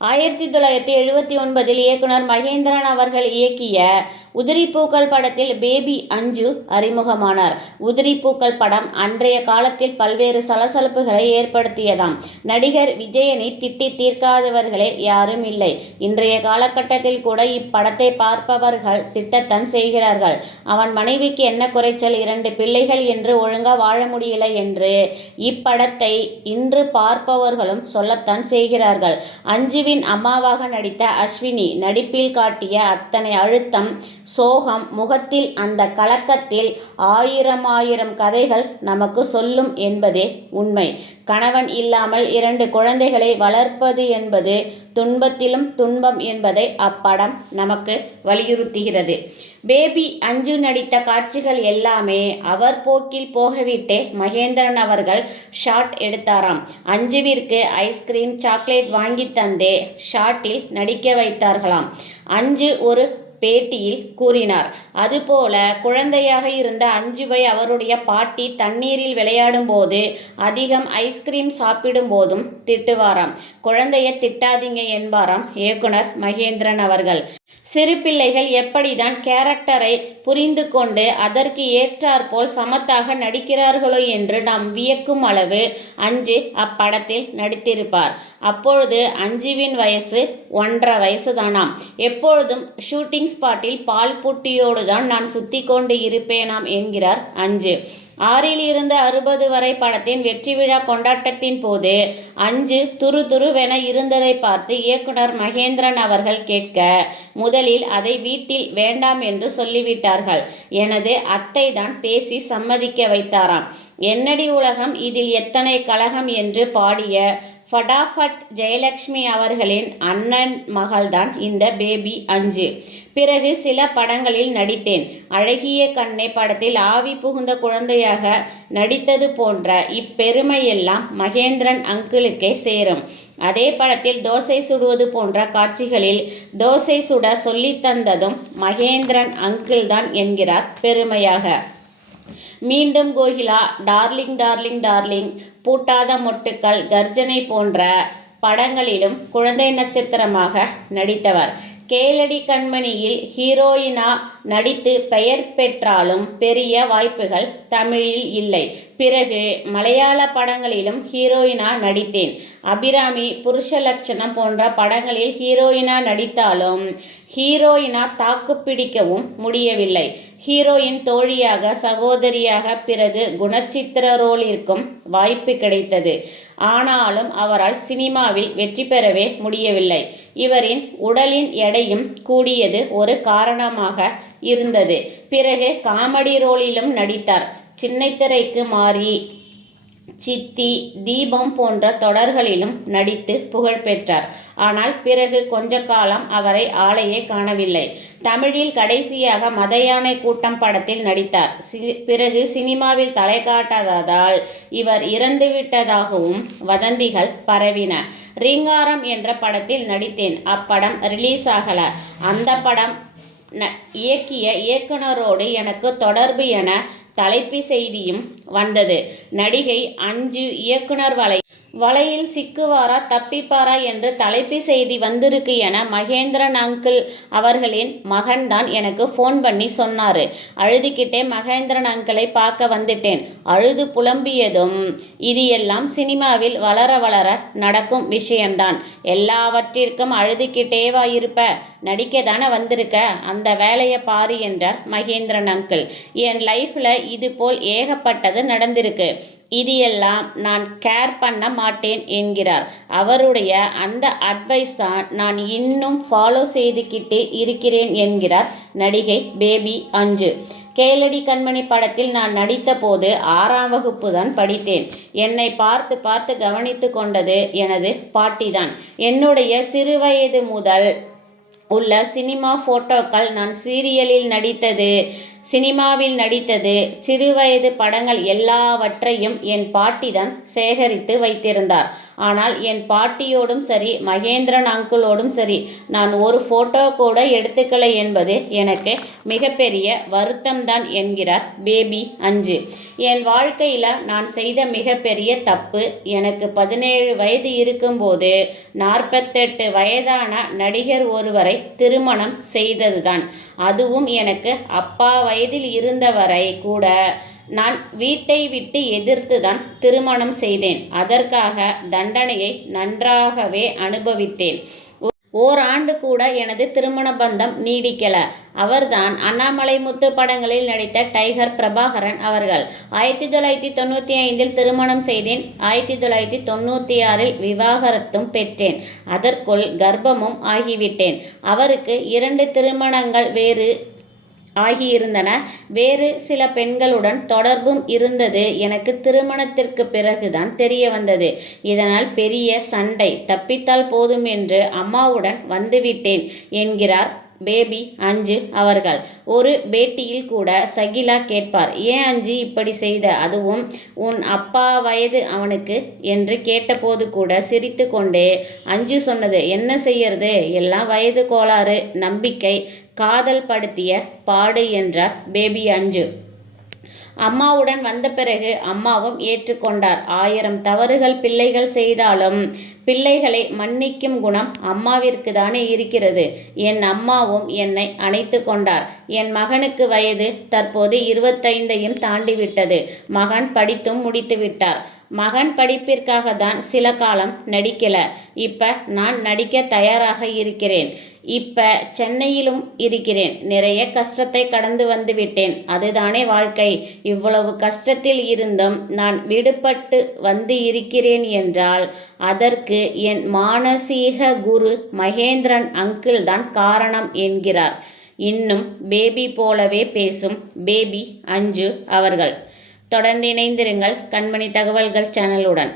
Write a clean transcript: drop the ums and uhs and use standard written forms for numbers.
1979 இயக்குனர் மகேந்திரன் அவர்கள் இயக்கிய உதிரிப்பூக்கள் படத்தில் பேபி அஞ்சு அறிமுகமானார். உதிரிப்பூக்கள் படம் அன்றைய காலத்தில் பல்வேறு சலசலப்புகளை ஏற்படுத்தியதாம். நடிகர் விஜயனை திட்டி தீர்க்காதவர்களே யாரும் இல்லை. இன்றைய காலகட்டத்தில் கூட இப்படத்தை பார்ப்பவர்கள் திட்டத்தான் செய்கிறார்கள். அவன் மனைவிக்கு என்ன குறைச்சல், 2 பிள்ளைகள் என்று ஒழுங்கா வாழ முடியல என்று இப்படத்தை இன்று பார்ப்பவர்களும் சொல்லத்தான் செய்கிறார்கள். அஞ்சுவின் அம்மாவாக நடித்த அஸ்வினி நடிப்பில் காட்டிய அத்தனை அழுத்தம், சோகம், முகத்தில் அந்த கலக்கத்தில் ஆயிரம் கதைகள் நமக்கு சொல்லும் என்பதே உண்மை. கணவன் இல்லாமல் 2 குழந்தைகளை வளர்ப்பது என்பது துன்பத்திலும் துன்பம் என்பதை அப்படம் நமக்கு வலியுறுத்துகிறது. பேபி அஞ்சு நடித்த காட்சிகள் எல்லாமே அவர் போக்கில் போகவிட்டே மகேந்திரன் அவர்கள் ஷாட் எடுத்தாராம். அஞ்சுவிற்கு ஐஸ்கிரீம், சாக்லேட் வாங்கி தந்தே ஷாட்டில் நடிக்க வைத்தார்களாம். அஞ்சு ஒரு பேட்டியில் கூறினார். அதுபோல குழந்தையாக இருந்த அஞ்சுவை அவருடைய பாட்டி தண்ணீரில் விளையாடும் போது, அதிகம் ஐஸ்கிரீம் சாப்பிடும் போதும் திட்டுவாராம். குழந்தைய திட்டாதீங்க என்பாராம் இயக்குனர் மகேந்திரன் அவர்கள். சிறு பிள்ளைகள் எப்படிதான் கேரக்டரை புரிந்து கொண்டு அதற்கு ஏற்றாற்போல் சமத்தாக நடிக்கிறார்களோ என்று நாம் வியக்கும் அளவு அஞ்சு அப்படத்தில் நடித்திருப்பார். அப்பொழுது அஞ்சுவின் வயசு 1.5 வயசு தானாம். எப்பொழுதும் ஷூட்டிங் ஸ்பாட்டில் பால் புட்டியோடு தான் நான் சுத்தி கொண்டு இருப்பேனாம் என்கிறார் அஞ்சு. 6 இருந்து 60 வரை படத்தின் வெற்றி விழா கொண்டாட்டத்தின் போது அஞ்சு துருதுருவென இருந்ததை பார்த்து இயக்குனர் மகேந்திரன் அவர்கள் கேட்க, முதலில் அதை வீட்டில் வேண்டாம் என்று சொல்லிவிட்டார்கள். எனது அத்தை தான் பேசி சம்மதிக்க வைத்தாராம். என்னடி உலகம், இதில் எத்தனை கலகம் என்று பாடிய ஃபடாஃபட் ஜெயலட்சுமி அவர்களின் அண்ணன் மகள்தான் இந்த பேபி அஞ்சு. பிறகு சில படங்களில் நடித்தேன். அழகிய கண்ணே படத்தில் ஆவி புகுந்த குழந்தையாக நடித்தது போன்ற இப்பெருமையெல்லாம் மகேந்திரன் அங்கிளுக்கே சேரும். அதே படத்தில் தோசை சுடுவது போன்ற காட்சிகளில் தோசை சுட சொல்லித்தந்ததும் மகேந்திரன் அங்கிள் தான் என்கிறார் பெருமையாக. மீண்டும் கோகிலா, டார்லிங் டார்லிங் டார்லிங், பூட்டாத மொட்டுக்கள், கர்ஜனை போன்ற படங்களிலும் குழந்தை நட்சத்திரமாக நடித்தவர். கேளடி கண்மணியில் ஹீரோயினா நடித்து பெயர் பெற்றாலும் பெரிய வாய்ப்புகள் தமிழில் இல்லை. பிறகு மலையாள படங்களிலும் ஹீரோயினா நடித்தேன். அபிராமி, புருஷலட்சணம் போன்ற படங்களில் ஹீரோயினா நடித்தாலும் ஹீரோயினா தாக்கு பிடிக்கவும் முடியவில்லை. ஹீரோயின் தோழியாக, சகோதரியாக, பிறகு குணச்சித்திர ரோலிற்கும் வாய்ப்பு கிடைத்தது. ஆனாலும் அவரால் சினிமாவில் வெற்றி பெறவே முடியவில்லை. இவரின் உடலின் எடையும் கூடியது ஒரு காரணமாக இருந்தது. பிறகு காமெடி ரோலிலும் நடித்தார். சின்னத்திரைக்கு மாறி சித்தி, தீபம் போன்ற தொடர்களிலும் நடித்து புகழ் பெற்றார். ஆனால் பிறகு கொஞ்ச காலம் அவரை ஆளையே காணவில்லை. தமிழில் கடைசியாக மதயானை கூட்டம் படத்தில் நடித்தார். பிறகு சினிமாவில் தலை காட்டாததால் இவர் இறந்துவிட்டதாகவும் வதந்திகள் பரவின. ரீங்காரம் என்ற படத்தில் நடித்தேன். அப்படம் ரிலீஸ் ஆகல. அந்த படம் இயக்கிய இயக்குனரோடு எனக்கு தொடர்பு என தலைப்பு செய்தியும் வந்தது. நடிகை அஞ்சு இயக்குனர் வலையில் சிக்குவாரா தப்பிப்பாரா என்று தலைப்பு செய்தி வந்திருக்கு என மகேந்திரன் அங்கிள் அவர்களின் மகன்தான் எனக்கு ஃபோன் பண்ணி சொன்னார். அழுதுகிட்டே மகேந்திரன் அங்கிளை பார்க்க வந்துட்டேன். அழுது புலம்பியதும், இது எல்லாம் சினிமாவில் வளர வளர நடக்கும் விஷயம்தான். எல்லாவற்றிற்கும் அழுதுகிட்டேவா இருப்ப, நடிக்க தானே வந்திருக்க, அந்த வேலையை பாரு என்றார் மகேந்திரன் அங்கிள். என் லைஃப்பில் இது போல் ஏகப்பட்டது நடந்திருக்கு. இது எல்லாம் நான் கேர் பண்ண மாட்டேன் என்கிறார். அவருடைய அந்த அட்வைஸ் தான் நான் இன்னும் ஃபாலோ செய்துக்கிட்டே இருக்கிறேன் என்கிறார் நடிகை பேபி அஞ்சு. கேளடி கண்மணி படத்தில் நான் நடித்த போது 6ஆம் வகுப்பு தான் படித்தேன். என்னை பார்த்து பார்த்து கவனித்து கொண்டது எனது பாட்டிதான். என்னுடைய சிறுவயது முதல் உள்ள சினிமா போட்டோக்கள், நான் சீரியலில் நடித்தது, சினிமாவில் நடித்தது, சிறுவயது படங்கள் எல்லாவற்றையும் என் பாட்டிதான் சேகரித்து வைத்திருந்தார். ஆனால் என் பாட்டியோடும் சரி, மகேந்திரன் அங்கிளோடும் சரி, நான் ஒரு போட்டோ கூட எடுத்துக்கல என்பது எனக்கு மிகப்பெரிய வருத்தம்தான் என்கிறார் பேபி அஞ்சு. என் வாழ்க்கையில் நான் செய்த மிகப்பெரிய தப்பு, எனக்கு 17 வயது இருக்கும்போது 48 வயதான நடிகர் ஒருவரை திருமணம் செய்ததுதான். அதுவும் எனக்கு அப்பா வயதில் இருந்தவரை கூட நான் வீட்டை விட்டு எதிர்த்துதான் திருமணம் செய்தேன். அதற்காக தண்டனையை நன்றாகவே அனுபவித்தேன். ஓராண்டு கூட எனது திருமண பந்தம் நீடிக்கல. அவர்தான் அண்ணாமலை முத்து படங்களில் நடித்த டைகர் பிரபாகரன் அவர்கள். 1995 திருமணம் செய்தேன். 1996 விவாகரத்தும் பெற்றேன். அதற்குள் கர்ப்பமும் ஆகிவிட்டேன். அவருக்கு 2 திருமணங்கள் ஆகியிருந்தன. வேறு சில பெண்களுடன் தொடர்பும் இருந்தது எனக்கு திருமணத்திற்கு பிறகுதான் தெரிய வந்தது. இதனால் பெரிய சண்டை. தப்பித்தால் போதும் என்று அம்மாவுடன் வந்துவிட்டேன் என்கிறார் பேபி அஞ்சு அவர்கள். ஒரு பேட்டியில் கூட சகிலா கேட்பார், ஏன் அஞ்சு இப்படி செய்த, அதுவும் உன் அப்பா வயது அவனுக்கு என்று கேட்டபோது கூட சிரித்து கொண்டே அஞ்சு சொன்னது, என்ன செய்யறது, எல்லாம் வயது கோளாறு, நம்பிக்கை, காதல் படுத்திய பாடு என்றார் பேபி அஞ்சு. அம்மாவுடன் வந்த பிறகு அம்மாவும் ஏற்றுக்கொண்டார். 1000 தவறுகள் பிள்ளைகள் செய்தாலும் பிள்ளைகளை மன்னிக்கும் குணம் அம்மாவிற்கு தானே இருக்கிறது. என் அம்மாவும் என்னை அணைத்து கொண்டார். என் மகனுக்கு வயது தற்போது 25ஐயும் தாண்டிவிட்டது. மகன் படித்தும் முடித்து விட்டார். மகன் படிப்பிற்காக தான் சில காலம் நடிக்கல. இப்ப நான் நடிக்க தயாராக இருக்கிறேன். இப்ப சென்னையிலும் இருக்கிறேன். நிறைய கஷ்டத்தை கடந்து வந்து விட்டேன். அதுதானே வாழ்க்கை. இவ்வளவு கஷ்டத்தில் இருந்தும் நான் விடுபட்டு வந்து இருக்கிறேன் என்றால் அதற்கு என் மானசீக குரு மகேந்திரன் அங்கிள் தான் காரணம் என்கிறார் இன்னும் பேபி போலவே பேசும் பேபி அஞ்சு அவர்கள். தொடர்ந்து இணைந்திருங்கள் கண்மணி தகவல்கள் சேனலுடன்.